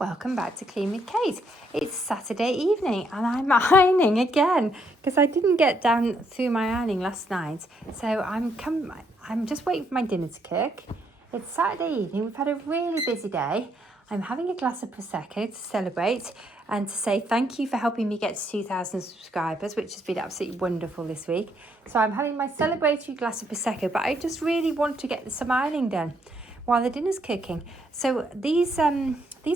Welcome back to Clean with Kate. It's Saturday evening and I'm ironing again because I didn't get down through my ironing last night. So I'm just waiting for my dinner to cook. It's Saturday evening. We've had a really busy day. I'm having a glass of Prosecco to celebrate and to say thank you for helping me get to 2,000 subscribers, which has been absolutely wonderful this week. So I'm having my celebratory glass of Prosecco, but I just really want to get some ironing done while the dinner's cooking. So these are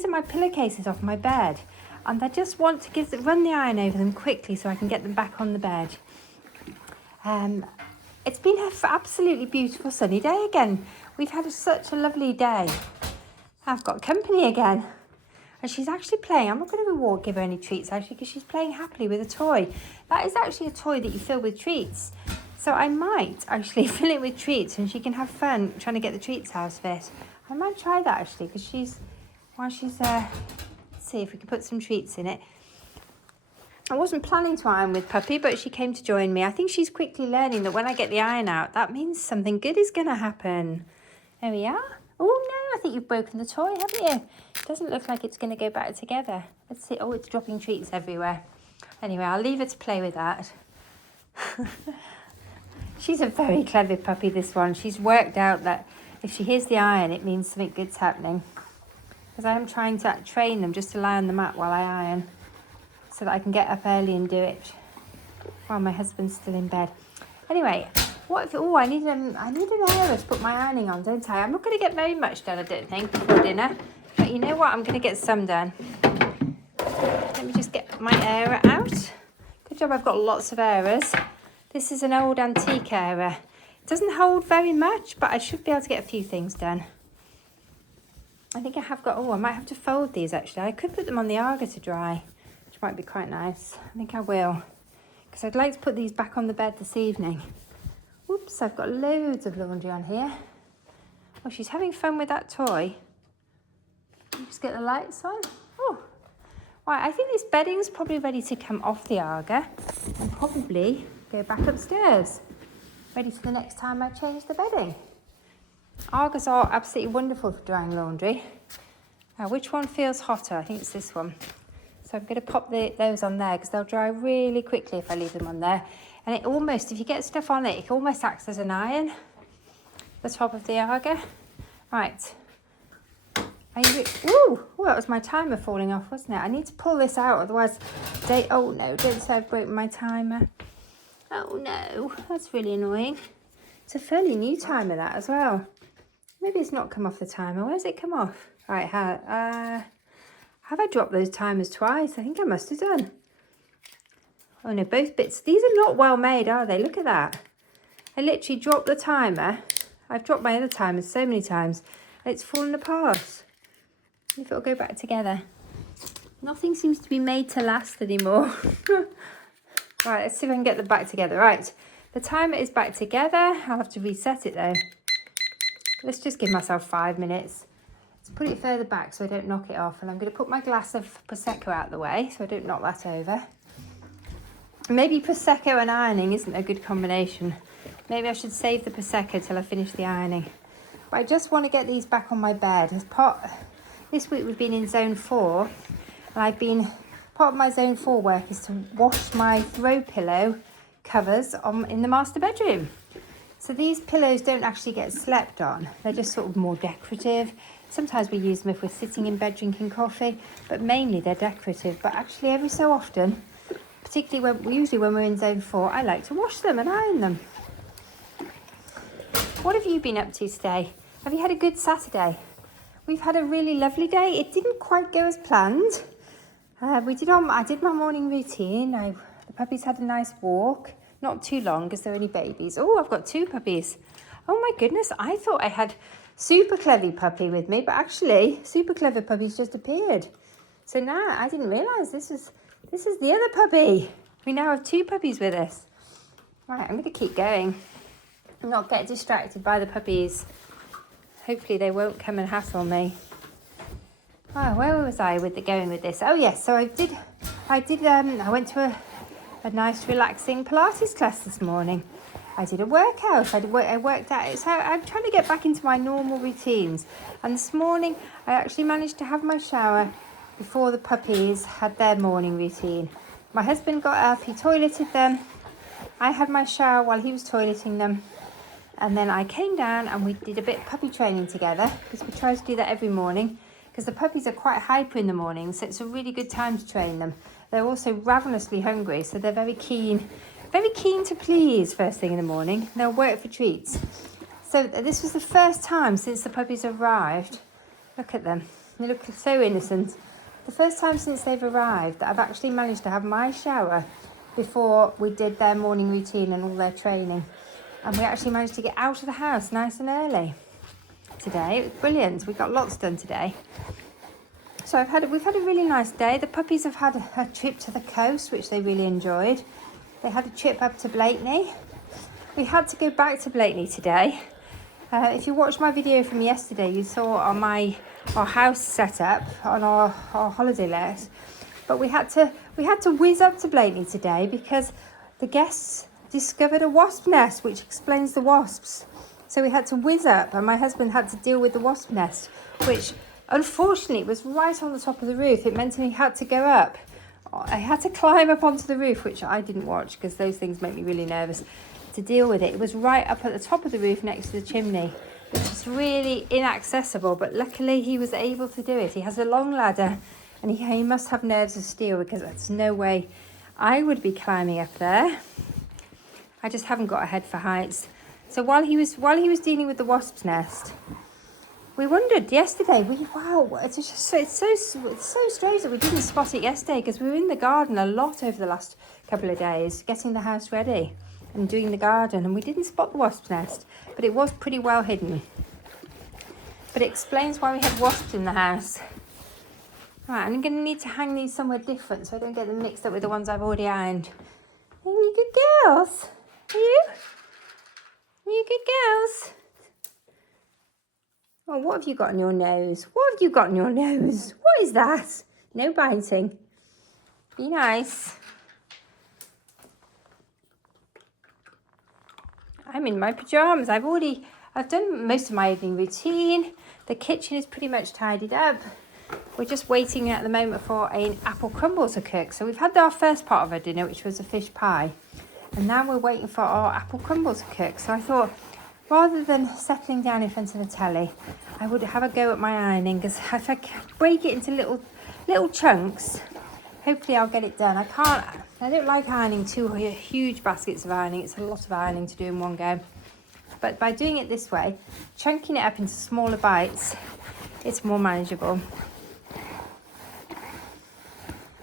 my pillowcases off my bed, and I just want to run the iron over them quickly so I can get them back on the bed. It's been an absolutely beautiful sunny day again. We've had such a lovely day. I've got company again, and she's actually playing. I'm not going to give her any treats actually because she's playing happily with a toy. That is actually a toy that you fill with treats. So I might actually fill it with treats and she can have fun trying to get the treats out of it. I might try that actually because let's see if we can put some treats in it. I wasn't planning to iron with Puppy, but she came to join me. I think she's quickly learning that when I get the iron out, that means something good is going to happen. There we are. Oh no, I think you've broken the toy, haven't you? It doesn't look like it's going to go back together. Let's see. Oh, it's dropping treats everywhere. Anyway, I'll leave her to play with that. She's a very clever puppy, this one. She's worked out that if she hears the iron, it means something good's happening. Because I am trying to train them just to lie on the mat while I iron, so that I can get up early and do it while my husband's still in bed. Anyway, I need an area to put my ironing on, don't I? I'm not going to get very much done, I don't think, before dinner. But you know what? I'm going to get some done. Let me just get my area out. Good job, I've got lots of areas. This is an old antique area. It doesn't hold very much, but I should be able to get a few things done. I think I have got, I might have to fold these actually. I could put them on the Arga to dry, which might be quite nice. I think I will, because I'd like to put these back on the bed this evening. Whoops, I've got loads of laundry on here. Oh, she's having fun with that toy. Just get the lights on. Oh, right, I think this bedding's probably ready to come off the Arga and probably go back upstairs, ready for the next time I change the bedding. Argas are absolutely wonderful for drying laundry. Now, which one feels hotter? I think it's this one. So I'm going to pop those on there because they'll dry really quickly if I leave them on there. And it almost, if you get stuff on it, it almost acts as an iron, the top of the Arga. Right. Ooh, that was my timer falling off, wasn't it? I need to pull this out, otherwise oh no, don't say I've broken my timer. Oh no, that's really annoying. It's a fairly new timer, that as well. Maybe it's not come off the timer. Where's it come off? Right, have I dropped those timers twice? I think I must have done. Oh no, both bits. These are not well made, are they? Look at that. I literally dropped the timer. I've dropped my other timers so many times, and it's fallen apart. If it'll go back together. Nothing seems to be made to last anymore. Right, let's see if I can get them back together. Right, the timer is back together. I'll have to reset it though. Let's just give myself 5 minutes. Let's put it further back so I don't knock it off. And I'm going to put my glass of Prosecco out of the way so I don't knock that over. Maybe Prosecco and ironing isn't a good combination. Maybe I should save the Prosecco till I finish the ironing. But I just want to get these back on my bed. This week we've been in zone 4. And part of my zone 4 work is to wash my throw pillow covers in the master bedroom. So these pillows don't actually get slept on. They're just sort of more decorative. Sometimes we use them if we're sitting in bed drinking coffee, but mainly they're decorative. But actually every so often, particularly usually when we're in zone 4, I like to wash them and iron them. What have you been up to today? Have you had a good Saturday? We've had a really lovely day. It didn't quite go as planned. I did my morning routine. The puppies had a nice walk. Not too long because they're only babies. Oh, I've got 2 puppies. Oh my goodness, I thought I had Super Clever Puppy with me, but actually Super Clever Puppy's just appeared. So now I didn't realise this is the other puppy. We now have 2 puppies with us. Right, I'm going to keep going. Not get distracted by the puppies. Hopefully they won't come and hassle me. Oh, where was I going with this? Oh yes, so I went to a nice relaxing Pilates class this morning. I did a workout. I worked out. So I'm trying to get back into my normal routines. And this morning I actually managed to have my shower before the puppies had their morning routine. My husband got up, he toileted them. I had my shower while he was toileting them. And then I came down and we did a bit of puppy training together, because we try to do that every morning, because the puppies are quite hyper in the morning, so it's a really good time to train them. They're also ravenously hungry, so they're very keen to please first thing in the morning. They'll work for treats. So this was the first time since the puppies arrived. Look at them. They look so innocent. The first time since they've arrived that I've actually managed to have my shower before we did their morning routine and all their training. And we actually managed to get out of the house nice and early today. It was brilliant. We got lots done today. So we've had a really nice day. The puppies have had a trip to the coast, which they really enjoyed. They had a trip up to Blakeney. We had to go back to Blakeney today. If you watched my video from yesterday, you saw our house set up on our holiday let. But we had to whiz up to Blakeney today because the guests discovered a wasp nest, which explains the wasps. So we had to whiz up, and my husband had to deal with the wasp nest, which unfortunately was right on the top of the roof. It meant he had to go up. I had to climb up onto the roof, which I didn't watch because those things make me really nervous to deal with it. It was right up at the top of the roof next to the chimney, which is really inaccessible, but luckily he was able to do it. He has a long ladder, and he must have nerves of steel, because there's no way I would be climbing up there. I just haven't got a head for heights. So while he was dealing with the wasp's nest, we wondered yesterday. It's so strange that we didn't spot it yesterday, because we were in the garden a lot over the last couple of days, getting the house ready and doing the garden, and we didn't spot the wasp's nest, but it was pretty well hidden. But it explains why we had wasps in the house. Right, I'm going to need to hang these somewhere different so I don't get them mixed up with the ones I've already ironed. Are you good girls? Are you good girls? Oh, what have you got on your nose? What have you got on your nose? What is that? No biting. Be nice. I'm in my pyjamas. I've done most of my evening routine. The kitchen is pretty much tidied up. We're just waiting at the moment for an apple crumble to cook. So we've had our first part of our dinner, which was a fish pie. And now we're waiting for our apple crumble to cook. So I thought, rather than settling down in front of the telly, I would have a go at my ironing, because if I break it into little chunks, hopefully I'll get it done. I don't like ironing two huge baskets of ironing. It's a lot of ironing to do in one go. But by doing it this way, chunking it up into smaller bites, it's more manageable.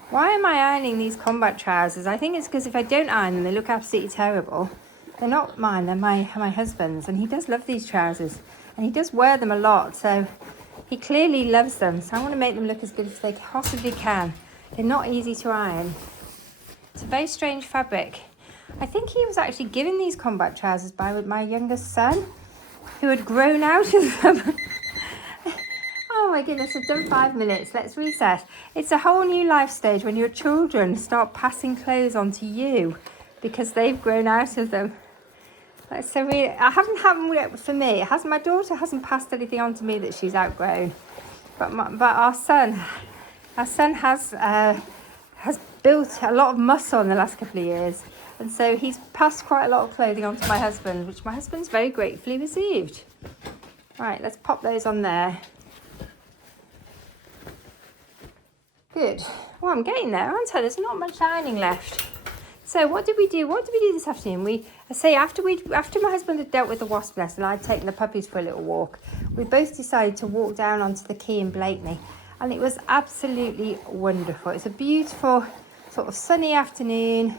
Why am I ironing these combat trousers? I think it's because if I don't iron them, they look absolutely terrible. They're not mine, they're my husband's, and he does love these trousers, and he does wear them a lot, so he clearly loves them. So I want to make them look as good as they possibly can. They're not easy to iron. It's a very strange fabric. I think he was actually given these combat trousers by my youngest son, who had grown out of them. Oh my goodness, I've done 5 minutes. Let's reset. It's a whole new life stage when your children start passing clothes on to you because they've grown out of them. That's so really, it hasn't happened for me. My daughter hasn't passed anything on to me that she's outgrown. But our son has built a lot of muscle in the last couple of years. And so he's passed quite a lot of clothing on to my husband, which my husband's very gratefully received. Right, let's pop those on there. Good. Well, I'm getting there, aren't I? There's not much ironing left. So what did we do? What did we do this afternoon? After my husband had dealt with the wasp nest and I'd taken the puppies for a little walk, we both decided to walk down onto the quay in Blakeney, and it was absolutely wonderful. It's a beautiful sort of sunny afternoon.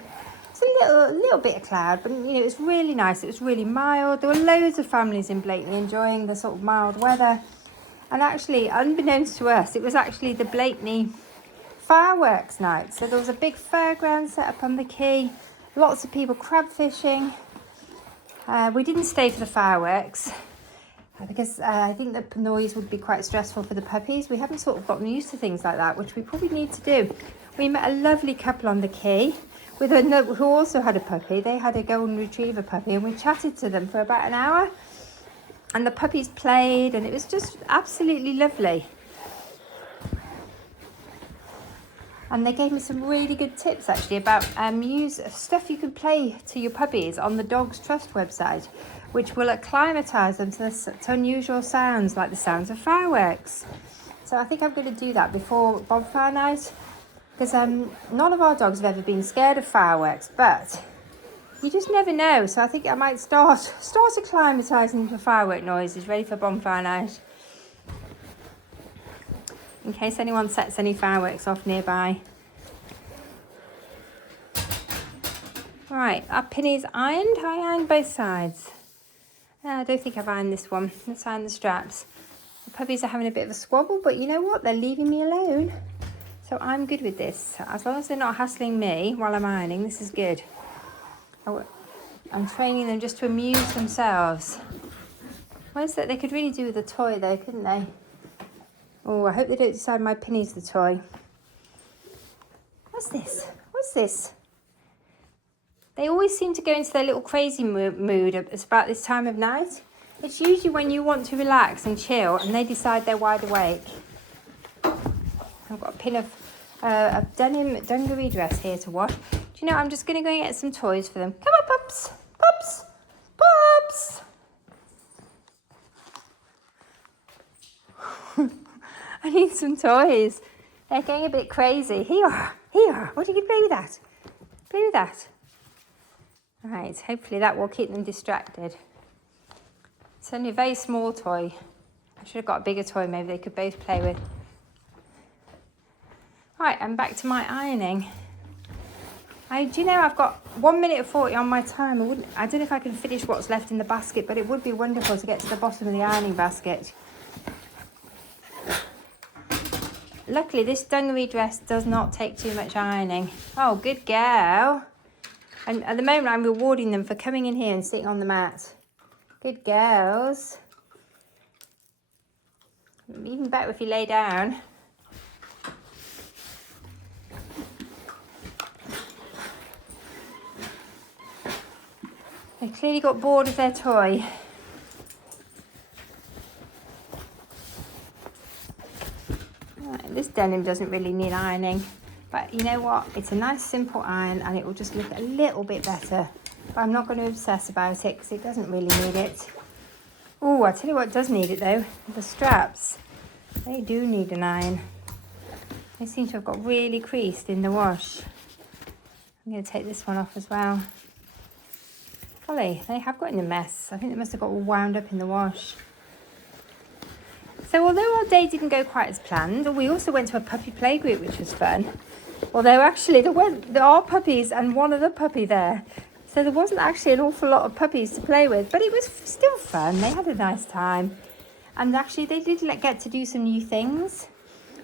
It's a little bit of cloud, but it was really nice. It was really mild. There were loads of families in Blakeney enjoying the sort of mild weather, and actually, unbeknownst to us, it was actually the Blakeney fireworks night. So there was a big fairground set up on the quay, lots of people crab fishing. We didn't stay for the fireworks because I think the noise would be quite stressful for the puppies. We haven't sort of gotten used to things like that, which we probably need to do. We met a lovely couple on the quay who also had a puppy. They had a golden retriever puppy, and we chatted to them for about an hour, and the puppies played, and it was just absolutely lovely. And they gave me some really good tips actually about use stuff you can play to your puppies on the Dogs Trust website, which will acclimatise them to unusual sounds like the sounds of fireworks. So I think I'm going to do that before bonfire night, because none of our dogs have ever been scared of fireworks, but you just never know. So I think I might start acclimatising to firework noises ready for bonfire night, in case anyone sets any fireworks off nearby. Right, our pinny's ironed. I ironed both sides. I don't think I've ironed this one. Let's iron the straps. The puppies are having a bit of a squabble, but you know what? They're leaving me alone. So I'm good with this. As long as they're not hassling me while I'm ironing, this is good. I'm training them just to amuse themselves. Where's that? They could really do with a toy though, couldn't they? Oh, I hope they don't decide my pinny's the toy. What's this? What's this? They always seem to go into their little crazy mood at about this time of night. It's usually when you want to relax and chill and they decide they're wide awake. I've got a pin of a denim dungaree dress here to wash. Do you know, I'm just going to go and get some toys for them. Come on, pups. Pups. Pups. I need some toys. They're getting a bit crazy. Here. What are you going to play with that? Play with that. Right, hopefully that will keep them distracted. It's only a very small toy. I should have got a bigger toy maybe they could both play with. Right, I'm back to my ironing. Do you know, I've got 1 minute 40 on my time. I don't know if I can finish what's left in the basket, but it would be wonderful to get to the bottom of the ironing basket. Luckily, this dungaree dress does not take too much ironing. Oh, good girl. And at the moment, I'm rewarding them for coming in here and sitting on the mat. Good girls. Even better if you lay down. They clearly got bored of their toy. Right, this denim doesn't really need ironing, but you know what? It's a nice simple iron and it will just look a little bit better. But I'm not going to obsess about it because it doesn't really need it. Oh, I tell you what does need it though. The straps. They do need an iron. They seem to have got really creased in the wash. I'm going to take this one off as well. Golly, they have got in a mess. I think they must have got all wound up in the wash. So although our day didn't go quite as planned, we also went to a puppy play group, which was fun. Although actually there are puppies and one other puppy there. So there wasn't actually an awful lot of puppies to play with, but it was still fun. They had a nice time. And actually they did get to do some new things,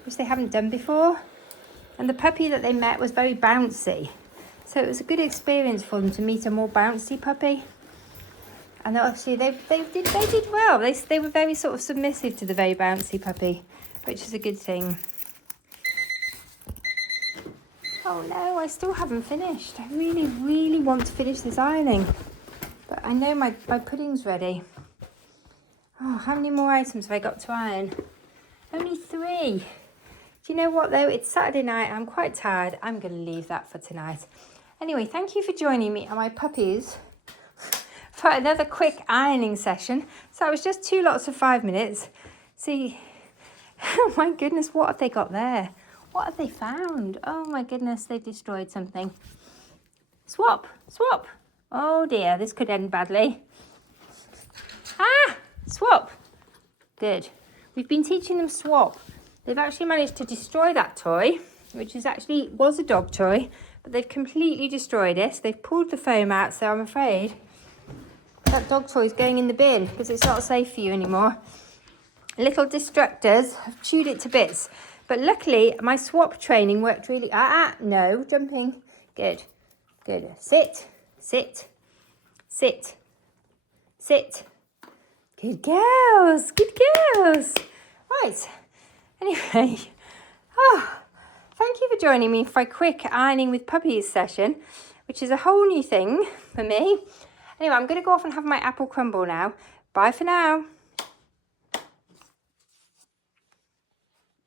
which they haven't done before. And the puppy that they met was very bouncy. So it was a good experience for them to meet a more bouncy puppy. And actually they did well. They were very sort of submissive to the very bouncy puppy, which is a good thing. Oh no, I still haven't finished. I really, really want to finish this ironing. But I know my pudding's ready. Oh, how many more items have I got to iron? Only 3. Do you know what though? It's Saturday night. I'm quite tired. I'm going to leave that for tonight. Anyway, thank you for joining me and my puppies for another quick ironing session. So it was just 2 lots of 5 minutes. See, oh my goodness, what have they got there? What have they found? Oh my goodness, they've destroyed something. Swap, swap. Oh dear, this could end badly. Ah, swap. Good. We've been teaching them swap. They've actually managed to destroy that toy, which was a dog toy, but they've completely destroyed it. They've pulled the foam out, so I'm afraid that dog toy is going in the bin because it's not safe for you anymore. Little destructors have chewed it to bits. But luckily, my swap training worked really... no, jumping. Good, good. Sit, sit, sit, sit. Good girls, good girls. Right, anyway. Thank you for joining me for a quick ironing with puppies session, which is a whole new thing for me. Anyway, I'm going to go off and have my apple crumble now. Bye for now.